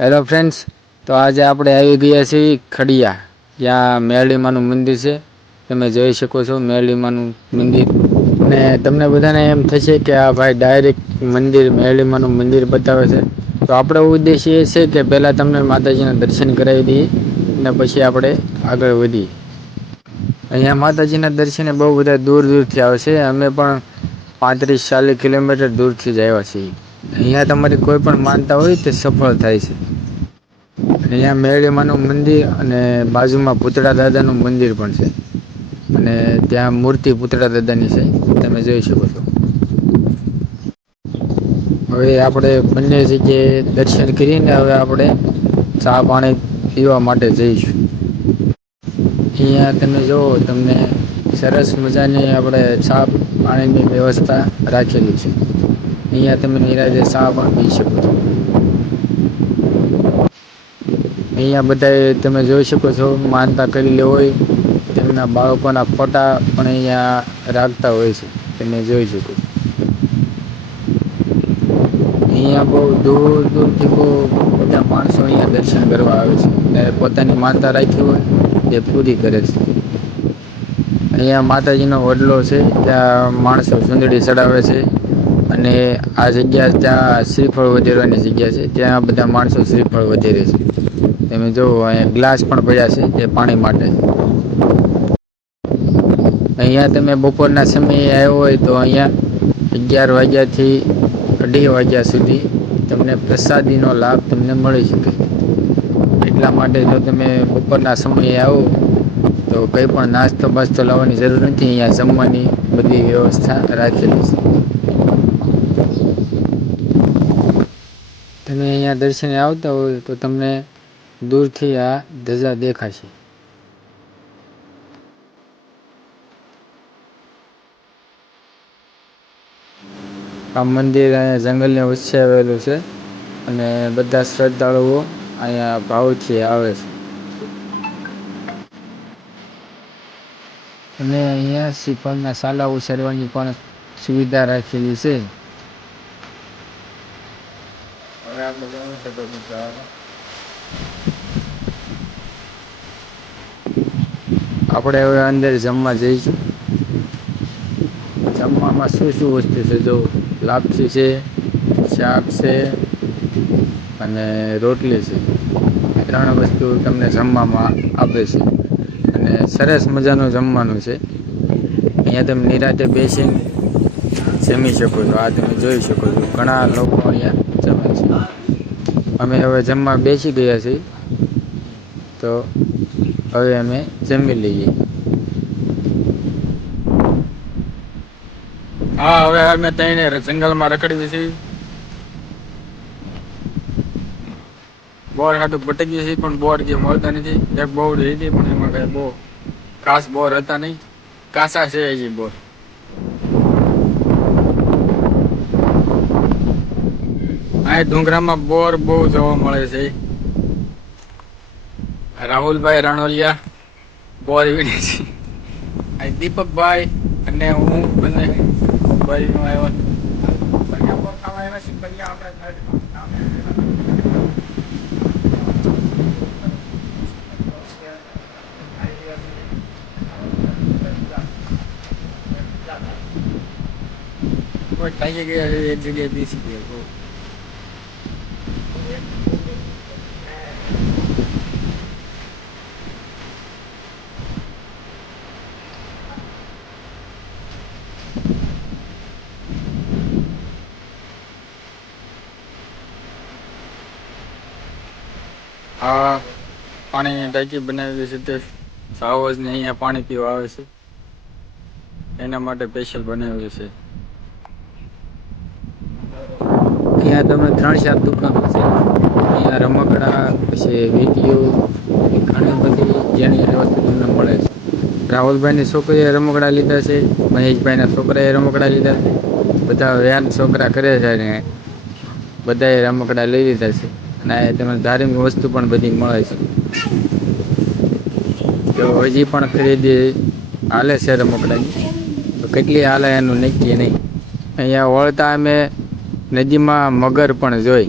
Hello friends, તો આજે આપણે આવી ગયા છીએ ખડિયા, જ્યાં મેરડીમાનું મંદિર છે. તમે જોઈ શકો છો મેરડીમાનું મંદિર. અને તમને બધાને એમ થશે કે આ ભાઈ ડાયરેક્ટ મંદિર મેરડીમાનું મંદિર બતાવે છે. તો આપણો ઉદ્દેશ્ય એ છે કે પહેલાં તમને માતાજીના દર્શન કરાવી દઈએ અને પછી આપણે આગળ વધીએ. અહીંયા માતાજીના દર્શને બહુ બધા દૂર દૂરથી આવે છે. અમે પણ 35-40 કિલોમીટર દૂરથી જ આવ્યા છીએ. અહીંયા તમારી કોઈ પણ માનતા હોય તે સફળ થાય છે. અહીંયા મેરડીમાનું મંદિર અને બાજુમાં ભૂતળા દાદાનું મંદિર પણ છે. અને ત્યાં મૂર્તિ પૂતળા દાદાની છે, તમે જોઈ શકો છો. હવે આપણે બંને જગ્યાએ દર્શન કરીને હવે આપણે ચા પાણી પીવા માટે જઈશું. અહીંયા તમે જુઓ, તમને સરસ મજાની આપણે ચા પાણીની વ્યવસ્થા રાખેલી છે. અહીંયા તમે નિરાંતે ચા પણ પી શકો છો. અહીંયા બધાએ તમે જોઈ શકો છો, માનતા કરેલી હોય તેમના બાળકોના ફોટા પણ અહીંયા રાખતા હોય છે, તમે જોઈ શકો છો. અહીંયા બહુ દૂર દૂરથી બહુ બધા માણસો અહીંયા દર્શન કરવા આવે છે. અને પોતાની માનતા રાખી હોય એ પૂરી કરે છે. અહીંયા માતાજીનો વડલો છે, ત્યાં માણસો ચૂંદડી ચડાવે છે. અને આ જગ્યા ત્યાં શ્રીફળ વધેરવાની જગ્યા છે, ત્યાં બધા માણસો શ્રીફળ વધેરે છે. તમે જોવો અહીંયા ગ્લાસ પણ પડ્યા છે, એ પાણી માટે. અહીંયા તમે બપોરના સમયે આવ્યો હોય તો અહીંયા 11 વાગ્યાથી 2:30 વાગ્યા સુધી તમને પ્રસાદીનો લાભ તમને મળી શકે. એટલા માટે જો તમે બપોરના સમયે આવો તો કંઈ પણ નાસ્તો બાસ્તો લાવવાની જરૂર નથી. અહીંયા જમવાની બધી વ્યવસ્થા રાખેલી છે. તમે અહીંયા દર્શને આવતા હોય તો તમને દૂરથી આ ધજા દેખાશે. આ મંદિર અહીંયા જંગલની વચ્ચે આવેલું છે. અને બધા શ્રદ્ધાળુઓ અહીંયા ભાવથી આવે છે. અને અહીંયા શ્રીફળના સાલા ઉછેરવાની પણ સુવિધા રાખેલી છે. હવે આપણે હવે અંદર જમવા જઈશું. જમવામાં શું શું વસ્તુ છે? જો લાપસી છે, શાક છે અને રોટલી છે. 3 વસ્તુ તમને જમવામાં આપે છે. અને સરસ મજાનું જમવાનું છે. અહીંયા તમે નિરાંતે બેસીને જમી શકો છો. આ તમે જોઈ શકો છો, ઘણા લોકો અહીંયા જમે છે. અમે હવે જમવા બેસી ગયા છીએ, તો હવે અમે જમી લઈએ. હા, હવે અમે ત્રણે જંગલમાં રખડીએ છીએ. બોર હાટું ભટકીએ છીએ, પણ બોર જે મળતા નથી. એક બોર હતી પણ એમાં કઈ બહુ ખાસ બોર હતા નહીં. કાસા છે હજી બોર. આ ડુંગરામાં બોર બહુ જોવા મળે છે. રાહુલભાઈ રણોલિયા બોર વીણે છે. આ દીપકભાઈ અને હું બંને બોરીનો આવ્યો. થાકી ગયા છે, એક જગ્યાએ બેસી ગયા. આ પાણીની ટાંકી બનાવેલી છે, તે સાવજને અહીંયા પાણી પીવા આવે છે. એના માટે સ્પેશિયલ બનાવેલું છે. અહીંયા તમે 3-4 દુકાનો છે. અહીંયા રમકડા, પછી વીટીઓ, ઘણી બધી જેની વસ્તુ તમને મળે છે. રાહુલભાઈની છોકરીએ રમકડા લીધા છે, મહેશભાઈના છોકરાએ રમકડા લીધા છે. બધા વ્યાન છોકરા કરે છે ને બધાએ રમકડા લઈ લીધા છે. અને તમને ધાર્મિક વસ્તુ પણ બધી મળે છે. તો હજી પણ ખરીદી હાલે છે રમકડાની. તો કેટલી હાલે એનું નક્કી નહીં. અહીંયા વળતા અમે નદીમાં મગર પણ જોઈ.